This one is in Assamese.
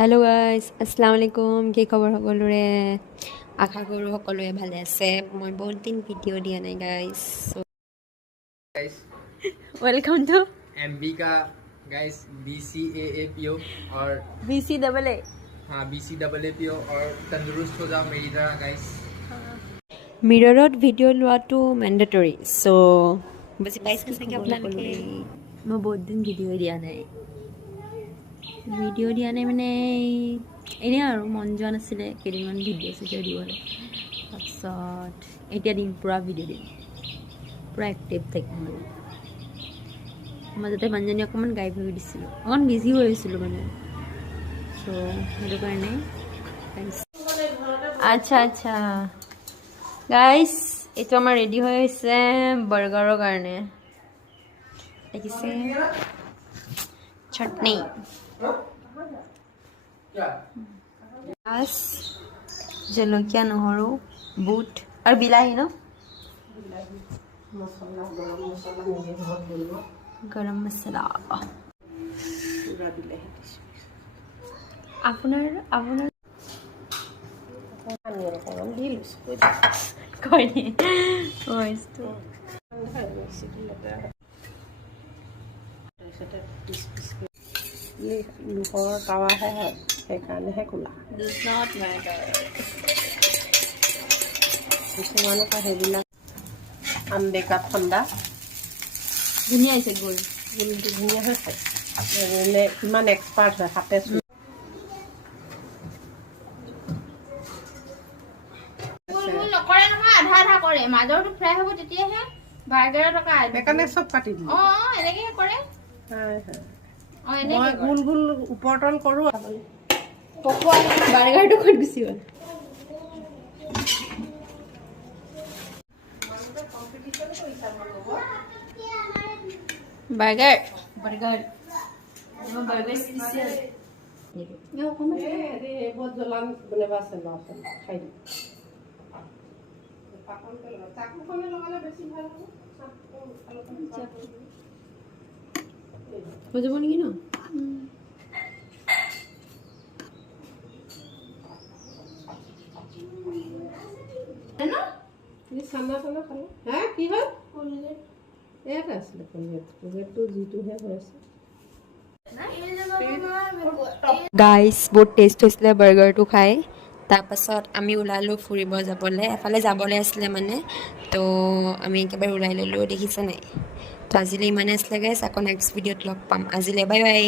হেল্ল' গাইজ আসসালামু আলাইকুম কি খবৰ সকলোৰে আশা কৰোঁ সকলোৱে ভালে আছে মই বহুত দিন ভিডিঅ' দিয়া নাই guys guys welcome to MB का गाइस BCAAPO और BCAA हाँ BCAAPO और तंदुरुस्त हो जाओ मेरी तरह गाइस মিৰৰত ভিডিঅ' লোৱাটো মেণ্ডেটৰী চ' বুজি পাইছে চাগে আপোনালোকে মই বহুত দিন ভিডিঅ' দিয়া নাই মানে এনেই আৰু মন যোৱা নাছিলে কেইদিনমান ভিডিঅ' চিডিঅ' দিবলৈ তাৰপিছত এতিয়া দিম পূৰা ভিডিঅ' দিম পূৰা এক্টিভ থাকিম মানে মাজতে মানুহজনী অকণমান গাইব হৈ দিছিলোঁ অকণমান বিজি হৈ গৈছিলোঁ মানে চ' সেইটো কাৰণে আচ্ছা গাইছ এইটো আমাৰ ৰেডি হৈ হৈছে বাৰ্গাৰৰ কাৰণে দেখিছে চাটনি জলকীয়া নহৰু বুট আৰু বিলাহী ন গৰম মছলা আপোনাৰ কয়নি ভইচটো লোকৰ টাৱাহে হয় সেইকাৰণেহে কোলা কিছুমান আকৌ সেইবিলাক আনডেকা ঠাণ্ডা ধুনীয়া হৈছে গোল গোলটো ধুনীয়া হৈছে মানে কিমান এক্সপাৰ্ট হয় হাতে নকৰে নহয় আধা আধা কৰে মাজৰটো ফ্ৰাই হ'ব তেতিয়াহে বাৰ্গাৰৰ টকা সেইকাৰণে চব কাটি দিওঁ এনেকেহে কৰে মই গোল গোল ওপৰতল কৰোঁ পকোৱা বাৰ্গাৰটো ক'ত গুচি গ'ল বাৰ্গাৰ স্পেচিয়েল বহুত জ্বলান বনাব আছে ল'ৰা ছোৱালী খাই দিম চাকুখনে লগালে বেছি ভাল হ'ব হৈ যাব নেকি ন চানা চানা খালে হা কি হ'ল ইয়াতে আছিলে কলগেটটো যিটোহে হৈ আছে গাইজ বহুত টেষ্ট হৈছিলে বাৰ্গাৰটো খাই তাৰপাছত আমি ওলালোঁ ফুৰিব যাবলৈ এফালে যাবলৈ আছিলে মানে তো আমি একেবাৰে ওলাই ল'লোঁ দেখিছে নাই তো আজিলৈ ইমানে আছিলে গাইজ আকৌ নেক্সট ভিডিঅ'ত লগ পাম আজিলৈ বাই বাই